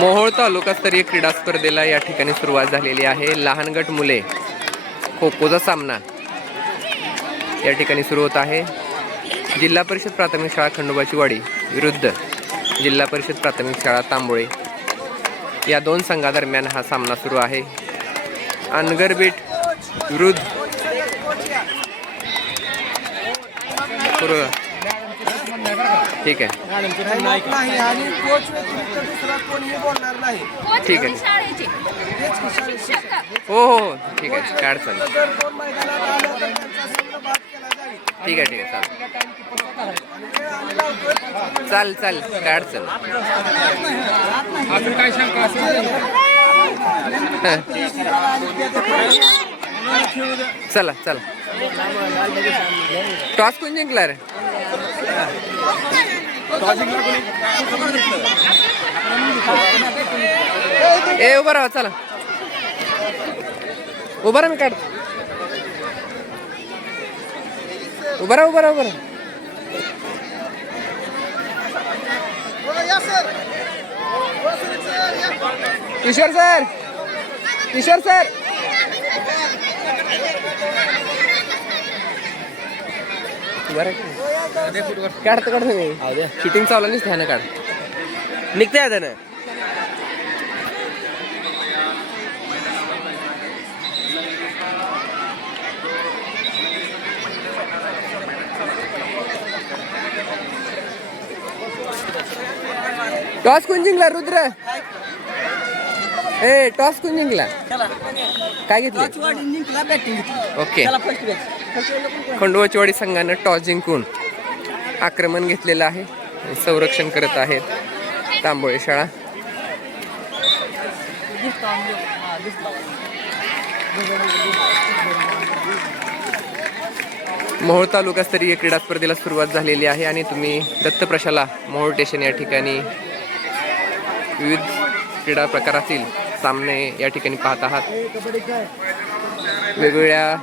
मोहोळ तालुकास्तरीय क्रीडा स्पर्धेला या ठिकाणी सुरुवात झालेली आहे। लहान गट मुले खो खोचा सामना या ठिकाणी सुरू होत आहे। जिल्हा परिषद प्राथमिक शाळा खंडोबाची वाडी विरुद्ध जिल्हा परिषद प्राथमिक शाळा तांबोळे या दोन संघादरम्यान हा सामना सुरू आहे। अनगरबीट विरुद्ध ठीक आहे ठीक आहे हो हो ठीक आहे काय अडचण ठीक आहे ठीक आहे चाल चाल काय अडचण अजून काय शंका असेल चला चला टॉस कोण जिंकला रे ए उभा राहा चला उभा राहा मी काढतो उभा राहा उभा राहा उभा राहा किशोर सर किशोर सर काढतो काढतो मी शूटिंग चालू नाही ध्यान काढ निघते त्यानं टॉस कोण जिंकला रुद्र ए टॉस कोण जिंकला काय घेतलं ओके खंडोबाचीवाडी संघानं टॉस जिंकून आक्रमण घेतलेलं आहे संरक्षण करत आहेत तांबोळे शाळा मोहोळ तालुकास्तरीय क्रीडा स्पर्धेला सुरुवात झालेली आहे आणि तुम्ही दत्तप्रशाला मोहोळ स्टेशन या ठिकाणी विविध क्रीडा प्रकारातील सामने या ठिकाणी पाहत आहात। वेगवेगळ्या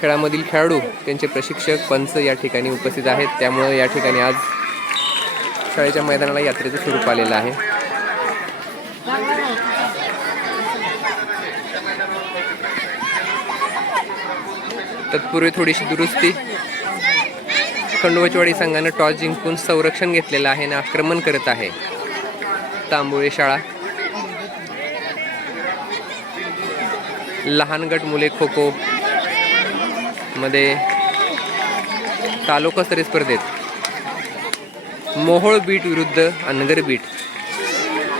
खेळामधील खेळाडू त्यांचे प्रशिक्षक पंच या ठिकाणी उपस्थित आहेत त्यामुळे या ठिकाणी आज शाळेच्या मैदानाला यात्रेचं स्वरूप आलेलं आहे। तत्पूर्वी थोडीशी दुरुस्ती खंडोबाचीवाडी संघानं टॉस जिंकून संरक्षण घेतलेलं आहे आणि आक्रमण करत आहे तांबोळे शाळा। लहान गट मुले खो खो मध्ये तालुकास्तरीय स्पर्धेत मोहोळ बीट विरुद्ध अनगर बीट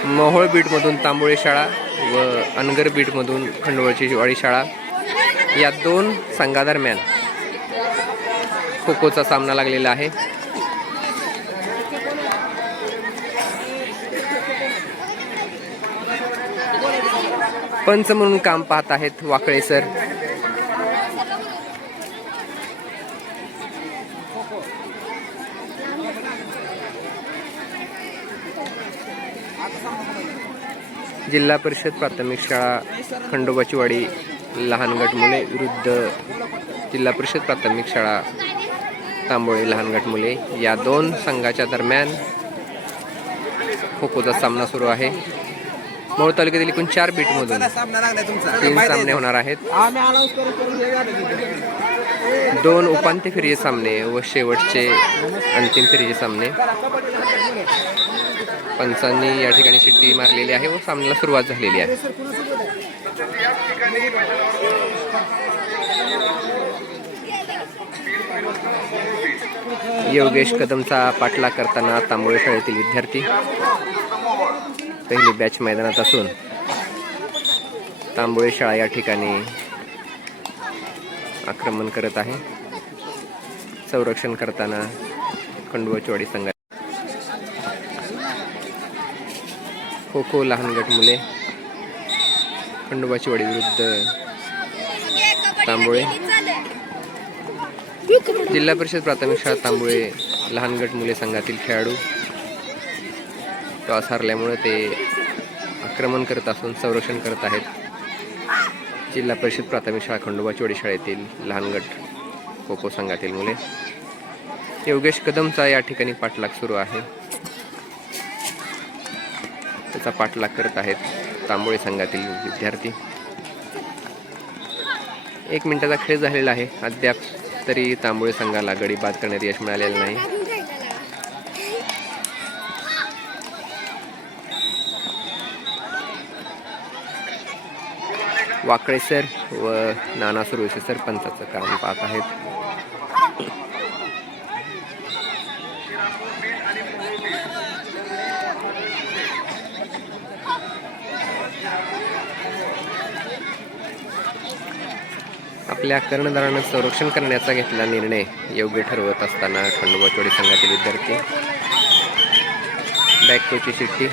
मोहोळ बीटमधून तांबोळे शाळा व अनगर बीटमधून खंडोबाचीवाडी शाळा या दोन संघादरम्यान खो खोचा सामना लागलेला आहे। पंच म्हणून काम पाहत आहेत वाकळे सर। जिल्हा परिषद प्राथमिक शाळा खंडोबाचीवाडी लहान गट मुले विरुद्ध जिल्हा परिषद प्राथमिक शाळा तांबोळे लहान गट मुले या दोन संघाच्या दरम्यान खो खोचा सामना सुरू आहे। मोहोळ तालुक्यातील एकूण 4 बीटमधून 3 सामने होणार आहेत। 2 उपांत्य फेरीचे सामने व शेवटचे अंतिम फेरीचे सामने पंचांनी या ठिकाणी शिट्टी मारलेली आहे व सामन्याला सुरुवात झालेली आहे। योगेश कदमचा पाठलाग करताना तांबोळे शाळेतील विद्यार्थी पहिली बॅच मैदानात असून तांबोळे शाळा या ठिकाणी आक्रमण करत आहे संरक्षण करताना खंडोबाचीवाडी संघ खो खो लहान गट मुले खंडोबाचीवाडी विरुद्ध तांबोळे जिल्हा परिषद प्राथमिक शाळा तांबोळे लहान गट मुले संघातील खेळाडू टॉस हारल्यामुळे ते आक्रमण करत असून संरक्षण करत आहेत। जिल्हा परिषद प्राथमिक शाळा खंडोबाचीवाडी शाळेतील लहान गट खो खो संघातील मुले योगेश कदमचा या ठिकाणी पाठलाग सुरू आहे। त्याचा पाठलाग करत आहेत तांबोळी संघातील विद्यार्थी. 1 मिनिटाचा खेळ झालेला आहे. अद्याप तरी तांबोळी संघाला गडी बाद करण्यात यश मिळालेलं नाही. वाकळे सर व नाना सुरवसे सर पंचाचं काम पाहत आहेत. आपल्या कर्णधारानं संरक्षण करण्याचा घेतला निर्णय योग्य ठरवत असताना खंडोबाचवाडी संघातील विद्यार्थी. बॅकची शिट्टी.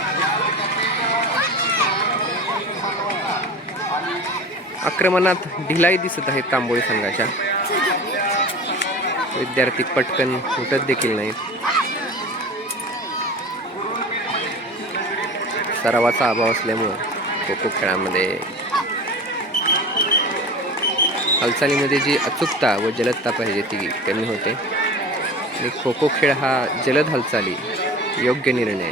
आक्रमणात ढिलाई दिसत आहे तांबोळी संघाच्या. विद्यार्थी पटकन उठत देखील नाहीत. सरावाचा अभाव असल्यामुळे खो खो खेळामध्ये हालचालीमध्ये जी अचूकता व जलदता पाहिजे ती कमी होते. आणि खो खो खेळ हा जलद हालचाली, योग्य निर्णय,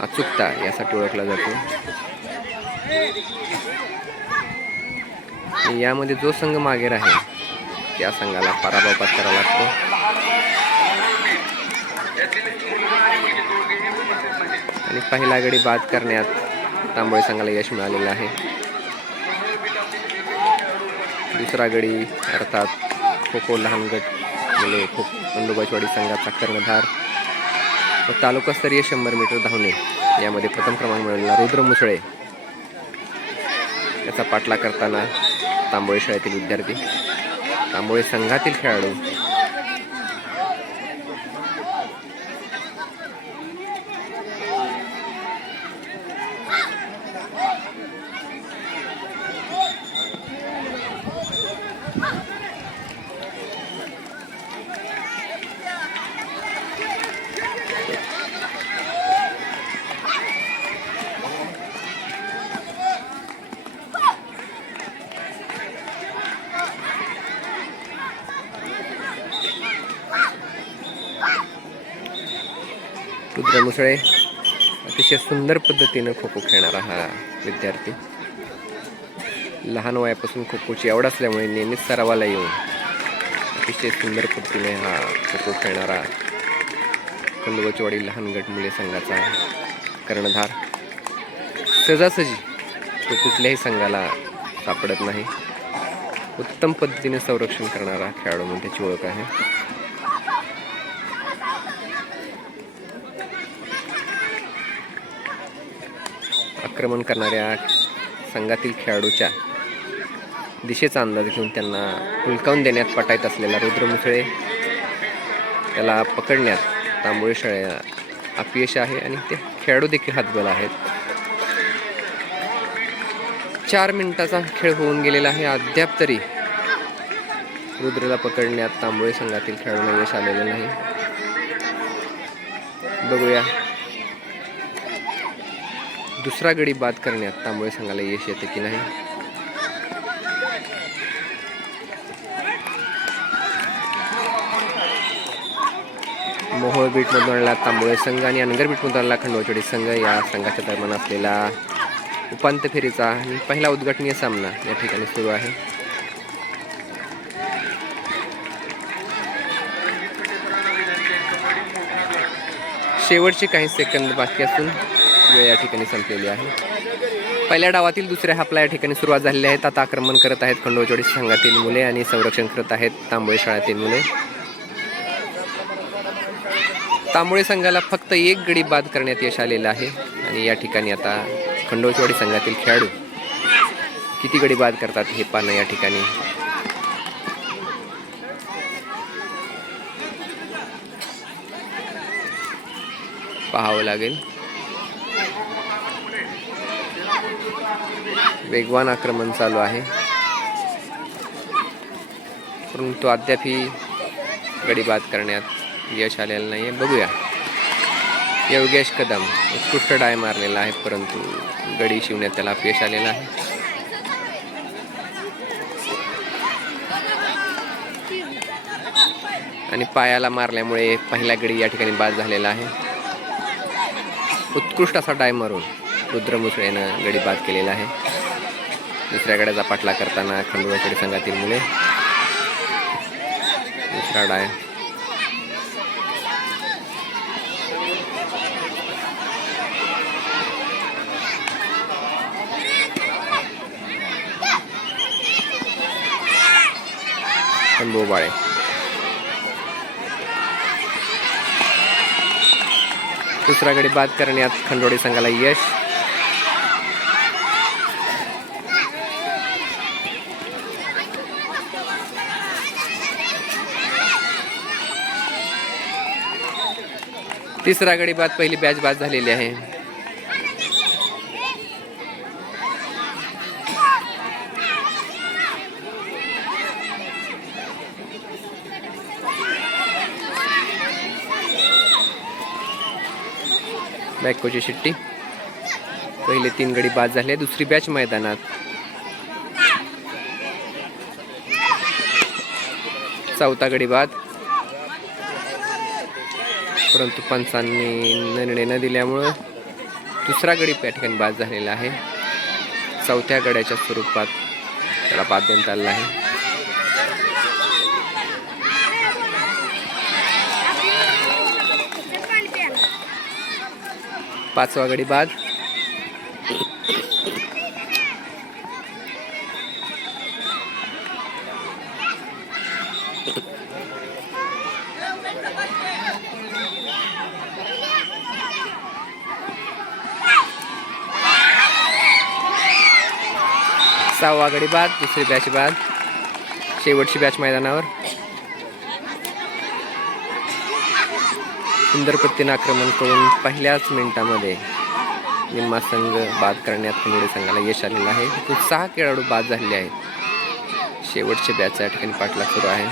अचूकता यासाठी ओळखला जातो. यामध्ये जो संघ मागे राहील त्या संघाला पराभव पत्करावा लागतो. आणि पहिला गडी बाद करण्यात तांबोळी संघाला यश मिळालेलं आहे. दुसरा गडी अर्थात खो खो लहान गट मुले खंडोबाचवाडी संघाचा कर्णधार व तालुकास्तरीय 100 मीटर धावणे यामध्ये प्रथम क्रमांक मिळवलेला रुद्र मुसळे याचा पाठलाग करताना तांबोळी शाळेतील विद्यार्थी. तांबोळी संघातील खेळाडू रुद्र मुसळे अतिशय सुंदर पद्धतीने खो खो खेळणारा हा विद्यार्थी. लहान वयापासून खो खोची आवड असल्यामुळे नेहमीच सरावाला येऊन अतिशय सुंदर पद्धतीने हा खो खो खेळणारा खंडोबाचवाडी लहान गट मुले संघाचा कर्णधार. सहजासहजी तो कुठल्याही संघाला सापडत नाही. उत्तम पद्धतीने संरक्षण करणारा खेळाडू म्हणून त्याची ओळख आहे. आक्रमण करणाऱ्या संघातील खेळाडूच्या दिशेचा अंदाज घेऊन त्यांना हुलकावून देण्यात पटाईत असलेला रुद्र मुसळे त्याला पकडण्यात तांबोळी शाळेला अपयश आहे आणि ते खेळाडू देखील हातबल आहेत. 4 मिनिटाचा खेळ होऊन गेलेला आहे. अद्याप तरी रुद्रला पकडण्यात तांबोळी संघातील खेळाडूंना यश आलेलं नाही. बघूया दुसरा गडी बाद करण्यात तांबोळी संघाला यश येते की नाही. मोहोळ बीटमधून आणला तांबोळी संघ आणि अनगर बीटमधून आणला खंडोबाचवाडी संघ. या संघाच्या दरम्यान असलेला उपांत्य फेरीचा आणि पहिला उद्घाटनीय सामना या ठिकाणी सुरू आहे. शेवटचे काही सेकंद बाकी असून वेळ या ठिकाणी संपलेली आहे. पहिल्या डावातील दुसऱ्या हाफला या ठिकाणी सुरुवात झालेली आहे. आता आक्रमण करत आहेत खंडोबाचवाडी संघातील मुले आणि संरक्षण करत आहेत तांबोळी शाळेतील मुले. तांबोळी संघाला फक्त 1 गडी बाद करण्यात यश आलेलं आहे आणि या ठिकाणी आता खंडोबाचवाडी संघातील खेळाडू किती गडी बाद करतात हे पाहणं या ठिकाणी पाहावं लागेल. वेगवान आक्रमण चालू आहे परंतु अद्यापही गडी बाद करण्यात यश आलेलं नाही. बघूया योगेश कदम उत्कृष्ट डाय मारलेला आहे परंतु गडी शिवण्यात त्याला अपयश आलेलं आहे. आणि पायाला मारल्यामुळे पहिला गडी या ठिकाणी बाद झालेला आहे. उत्कृष्ट असा डाय मारून रुद्र मुसळेनं गडी बाद केलेला आहे. दुसऱ्या गड्याचा पाठला करताना खंडोबावाडी संघातील मुले. दुसरा डाय. खंडोबाळे. दुसरा गडी बाद करण्यात खंडोळी संघाला यश. तिसरा गडी बाद. पहिली बॅच बाद झालेली आहे. बॅकोची शिट्टी. पहिले 3 गडी बाद झाले. दुसरी बॅच मैदानात. चौथा गडी बाद, परंतु पंचांनी निर्णय न दिल्यामुळे दुसरा गडी त्या ठिकाणी बाद झालेला आहे. चौथ्या गड्याच्या स्वरूपात त्याला बाद देण्यात आलेला आहे. पाचवा गडी बाद. सहावा गडी बाद. दुसरी बॅच बाद. शेवटची बॅच मैदानावर. सुंदर पद्धतीने आक्रमण करून पहिल्याच मिनिटामध्ये निम्मा संघ बाद करण्यात खंडोळी संघाला यश आलेलं आहे. 6 खेळाडू बाद झालेले आहेत. शेवटचे बॅच या ठिकाणी पाठलाग सुरू आहे.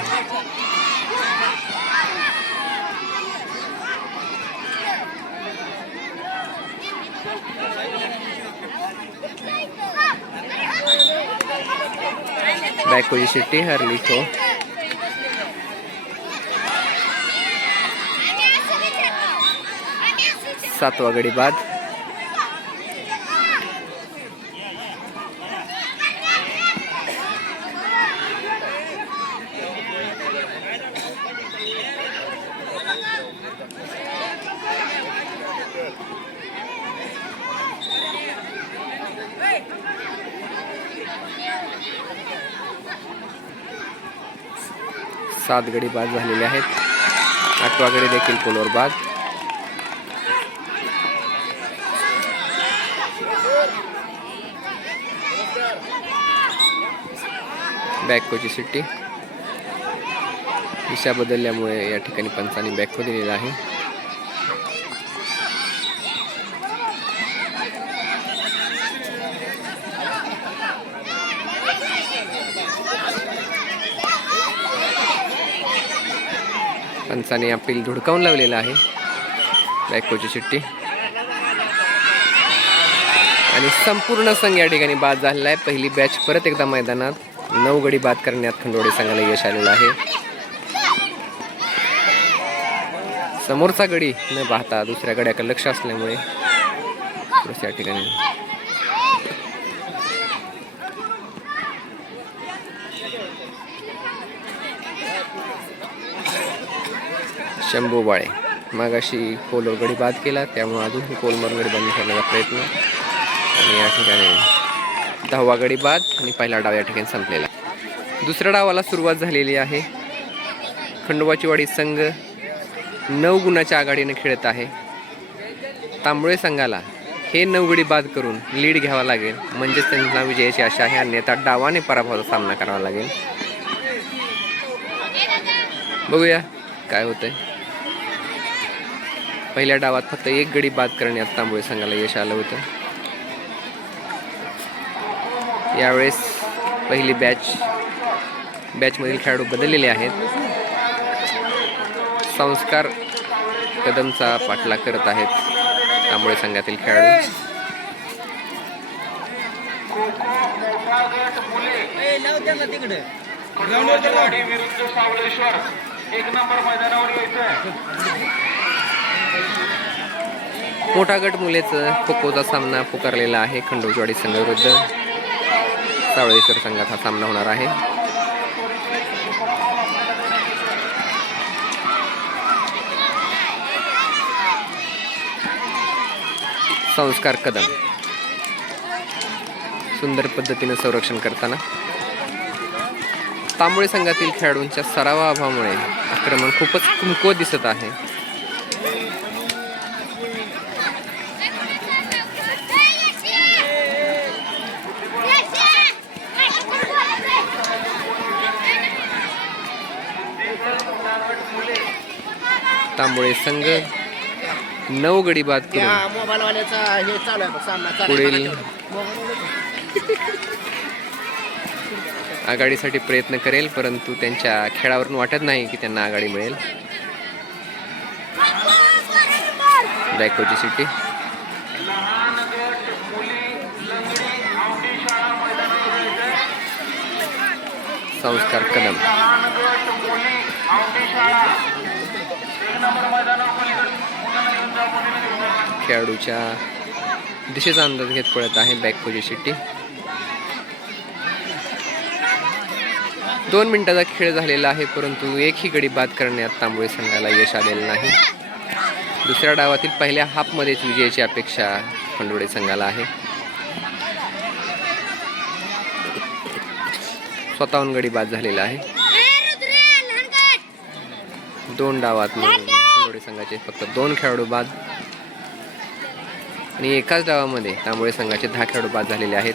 बॅकोची शिट्टी. हरली तो. सातवा गडी बाद. सात गडी बाद झालेले आहेत. 8वा गडी देखील पोलवर बाद. बॅकोची शिट्टी. दिशा बदलल्यामुळे या ठिकाणी पंचांनी बॅको दिलेला आहे. पंचाने अपील धुडकावून लावलेला आहे. बॅकोची शिट्टी. आणि संपूर्ण संघ या ठिकाणी बाद झालेला आहे. पहिली बॅच परत एकदा मैदानात. 9 गडी बाद करण्यात खंडोळी संघाला यश आलेलं आहे. समोरचा गडी न पाहता दुसऱ्या गड्याकडे लक्ष असल्यामुळे या ठिकाणी शंभू बाळे मागाशी पोलवर गडी बाद केला, त्यामुळे अजूनही पोल मारून गडी बंद करण्याचा प्रयत्न. आणि या ठिकाणी 10वा गडी बाद आणि पहिला डाव या ठिकाणी संपलेला. दुसऱ्या डावाला सुरुवात झालेली आहे. खंडोबाची वाडी संघ 9 गुणाच्या आघाडीने खेळत आहे. तांबोळे संघाला हे 9 गडी बाद करून लीड घ्यावा लागेल, म्हणजेच त्यांना विजयाची आशा आहे. अन्यथा डावाने पराभवाचा सामना करावा लागेल. बघूया काय होतंय. पहिल्या डावात फक्त 1 गडी बाद करण्यात तांबोळे संघाला यश आलं होतं. यावेळेस पहिली बॅचमधील खेळाडू बदललेले आहेत. संस्कार कदमचा पाठलाग करत आहेत तांबोळे संघातील खेळाडू. विरुद्ध 1 नंबर मैदानावर यायचं. मोठा गट मुलेच खो खोचा सामना पुकारलेला आहे. खंडोजवाडी संघ विरुद्ध सावळेश्वर संघात हा सामना होणार आहे. संस्कार कदम सुंदर पद्धतीने संरक्षण करताना. तांबोळे संघातील खेळाडूंच्या सरावाभावामुळे आक्रमण खूपच कमकुवत दिसत आहे. तांबोळे संघ 9 गडी बाद करून पुढील आघाडीसाठी प्रयत्न करेल, परंतु त्यांच्या खेळावरून वाटत नाही की त्यांना आघाडी मिळेल. बॅकवरची सिटी. संस्कार कदम खेळाडूच्या दिशेचा अंदाज घेत पडत आहे. बॅक पोझिशनटी. 2 मिनिटाचा खेळ झालेला आहे, परंतु एकही गडी बाद करण्यात तांबोळे संघाला यश आलेलं नाही. दुसऱ्या डावातील पहिल्या हाफमध्येच विजयाची अपेक्षा खंडोळे संघाला आहे. स्वतःहून गडी बाद झालेला आहे. 2 डावात खंडोळे संघाचे फक्त 2 खेळाडू बाद आणि एकाच डावामध्ये तांबोळे संघाचे 10 खेळाडू बाद झालेले आहेत.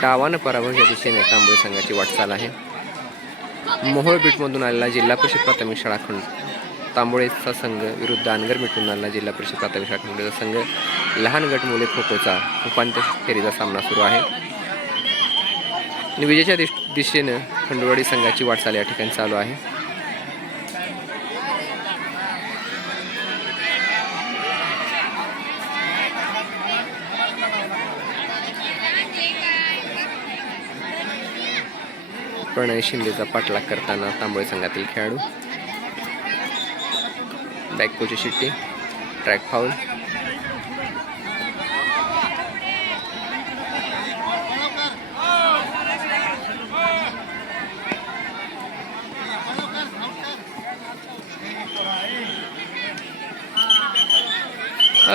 डावानं पराभवाच्या दिशेने तांबोळे संघाची वाटचाल आहे. मोहोळ बीटमधून आलेला जिल्हा परिषद प्राथमिक शाळा खंड तांबोळेचा संघ विरुद्ध अनगर बीटमधून आलेला जिल्हा परिषद प्राथमिक शाळा खंडोळेचा संघ लहान गट मुले खो खोचा उपांत्य फेरीचा सामना सुरू आहे. आणि विजयाच्या दिशेनं खंडोळवाडी संघाची वाटचाल या ठिकाणी चालू आहे. प्रणय शिंदेचा पाठलाग करताना तांबोळे संघातील खेळाडू. बॅकपोची शिट्टी. Track foul.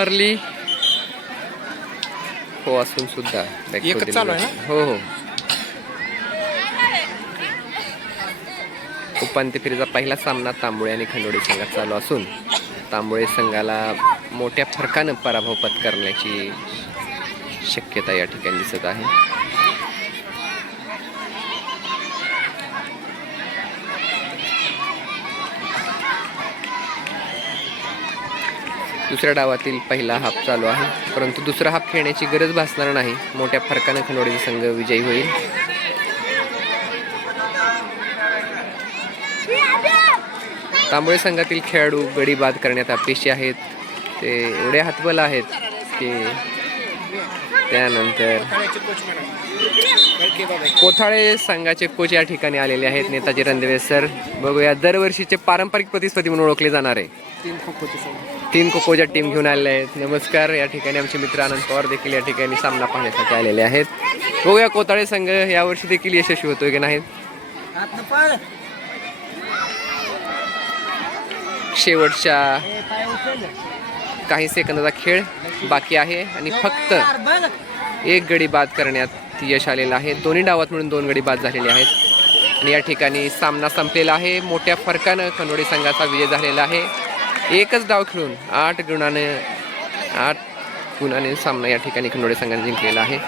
अर्ली हो असून सुद्धा बॅकपोट चालू आहे. हो हो. उपांत्य फेरीचा पहिला सामना तांबोळे आणि खंडोळे संघात चालू असून तांबोळे संघाला मोठ्या फरकानं पराभव पत्करण्याची शक्यता या ठिकाणी दिसत आहे. दुसऱ्या डावातील पहिला हाफ चालू आहे, परंतु दुसरा हाफ खेळण्याची गरज भासणार नाही. मोठ्या फरकानं खंडोळेचा संघ विजयी होईल. तांबोळे संघातील खेळाडू गडी बाद करण्यात अपयशी आहेत. ते एवढे हातबल आहेत की त्यानंतर कोथाळे संघाचे कोच या ठिकाणी आलेले आहेत. नेताजी रणदिवे सर. बघूया, दरवर्षीचे पारंपरिक प्रतिस्पर्धी म्हणून ओळखले जाणार आहे. 3 खो खोच्या टीम घेऊन आलेले आहेत. नमस्कार. या ठिकाणी आमचे मित्र आनंद पवार देखील या ठिकाणी सामना पाहण्यासाठी आलेले आहेत. बघूया कोथाळे संघ यावर्षी देखील यशस्वी होतोय की नाही. शेवटच्या काही सेकंदाचा खेळ बाकी आहे आणि फक्त 1 गडी बाद करण्यात यश आलेलं आहे. दोन्ही डावात मिळून 2 गडी बाद झालेले आहेत आणि या ठिकाणी सामना संपलेला आहे. मोठ्या फरकानं खंडोळे संघाचा विजय झालेला आहे. एकच डाव खेळून 8 गुणाने सामना या ठिकाणी खंडोळे संघाने जिंकलेला आहे.